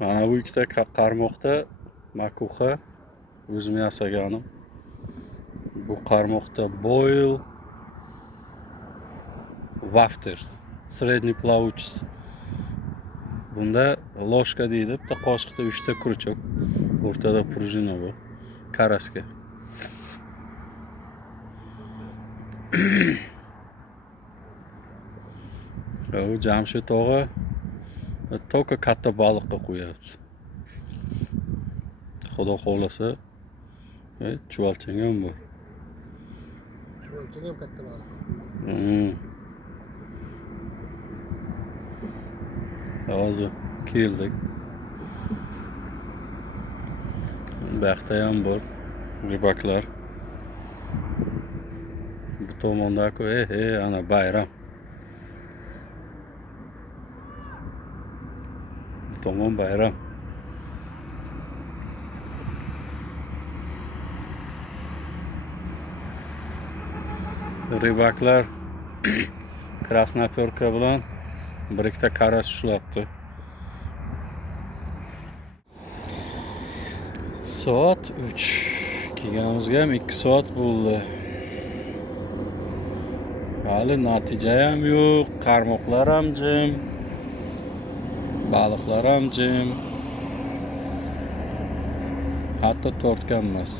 Mana bu ikkita qarmoqda makuxa o'zim yasaganim. Bu qarmoqda Boyle Wafters, средний плавучий. Bunda ложка deydi, bitta qoshiqda 3 ta kurchok, o'rtada prujina bor, karaska. Bu Jamshid og'a to'ka katta baliqqa qo'yapti. Xudo xohlasa, chuvalchang ham bor. Chuvalchang ham katta baliq. Hozir keldik. Bu yoqda ham bor ribaklar. Bu tomonda-ku, ana bayram. Bu tomon bayram. Ribaklar krasnoperka bilan bir ikkita karas ushlabdi. Soat 3. Kelganimizga ham 2 soat bo'ldi. Hali natija ham yo'q, qarmoqlar ham jim, baliqlar ham jim. Hatto tortgan emas.